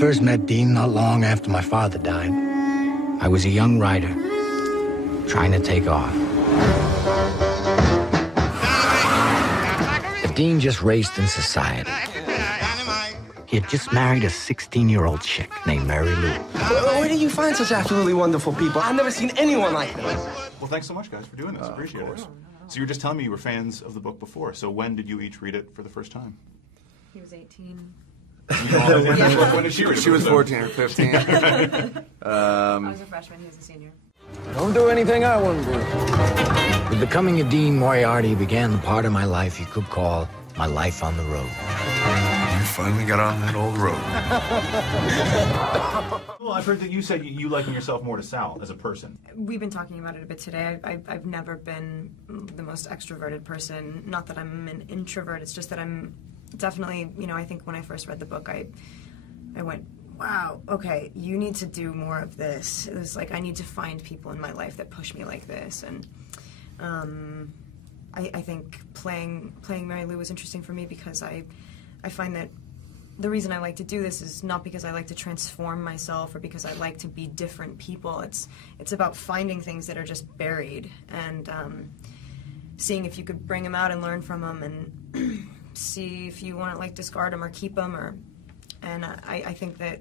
first met Dean not long after my father died. I was a young writer, trying to take off. If Dean just raced in society. He had just married a 16-year-old chick named Mary Lou. Where do you find such absolutely wonderful people? I've never seen anyone like them. Well, thanks so much, guys, for doing this. Appreciate it. So you were just telling me you were fans of the book before. So when did you each read it for the first time? He was 18. When did she read it? She was 14 or 15. I was a freshman, he was a senior. Don't do anything I wouldn't do. With becoming a Dean Moriarty began the part of my life you could call my life on the road. You finally got on that old road. Well, I've heard that you said you liken yourself more to Sal as a person. We've been talking about it a bit today. I've never been the most extroverted person. Not that I'm an introvert, it's just that I'm definitely, you know, I think when I first read the book, I went, wow, okay, you need to do more of this. It was like, I need to find people in my life that push me like this. And I think playing Mary Lou was interesting for me because I find that the reason I like to do this is not because I like to transform myself or because I like to be different people. It's about finding things that are just buried and seeing if you could bring them out and learn from them and see if you want to like discard them or keep them. And I think that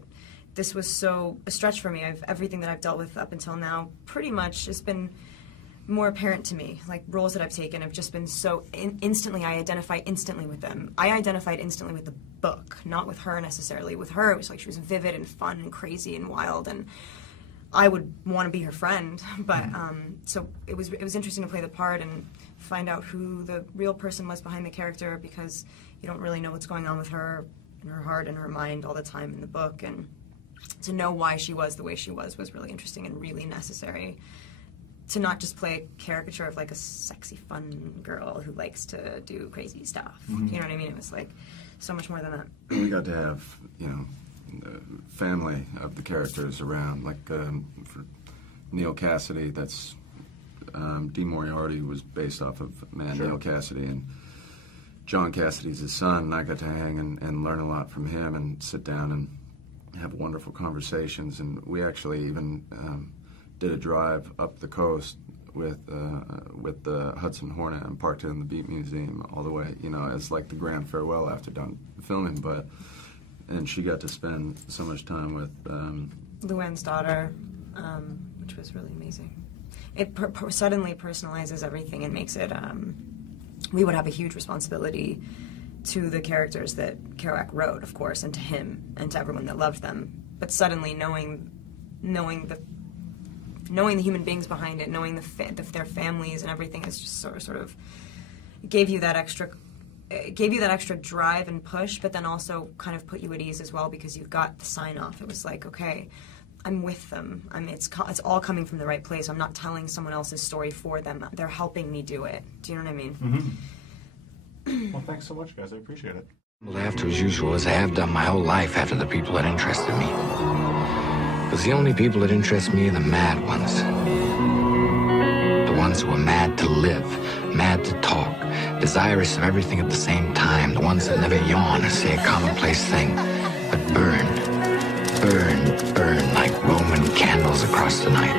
this was so a stretch for me. Everything that I've dealt with up until now pretty much has been more apparent to me. Like roles that I've taken have just been so instantly, I identify instantly with them. I identified instantly with the book, not with her necessarily. With her, it was like she was vivid and fun and crazy and wild, and I would want to be her friend. But so it was interesting to play the part and find out who the real person was behind the character, because you don't really know what's going on with her in her heart and her mind all the time in the book, and to know why she was the way she was really interesting and really necessary. To not just play a caricature of like a sexy, fun girl who likes to do crazy stuff. You know what I mean? It was like so much more than that. We got to have, you know, the family of the characters around. Like for Neil Cassidy, that's Dean Moriarty was based off of Neil Cassidy, and John Cassidy's his son. And I got to hang and learn a lot from him and sit down and have wonderful conversations. And we actually even did a drive up the coast with the Hudson Hornet and parked it in the Beat Museum all the way, you know, as like the grand farewell after done filming. And she got to spend so much time with Luann's daughter, which was really amazing. It suddenly personalizes everything and makes it, we would have a huge responsibility to the characters that Kerouac wrote, of course, and to him and to everyone that loved them. But suddenly knowing the human beings behind it, knowing their families and everything, is just sort of gave you that extra drive and push, but then also kind of put you at ease as well, because you've got the sign off. It was like, okay, I'm with them. It's all coming from the right place. I'm not telling someone else's story for them. They're helping me do it. Do you know what I mean? Well, thanks so much, guys. I appreciate it. Well, after as usual, as I have done my whole life after the people that interested me. Because the only people that interest me are the mad ones. The ones who are mad to live, mad to talk, desirous of everything at the same time. The ones that never yawn or say a commonplace thing, but burn like Roman candles across the night.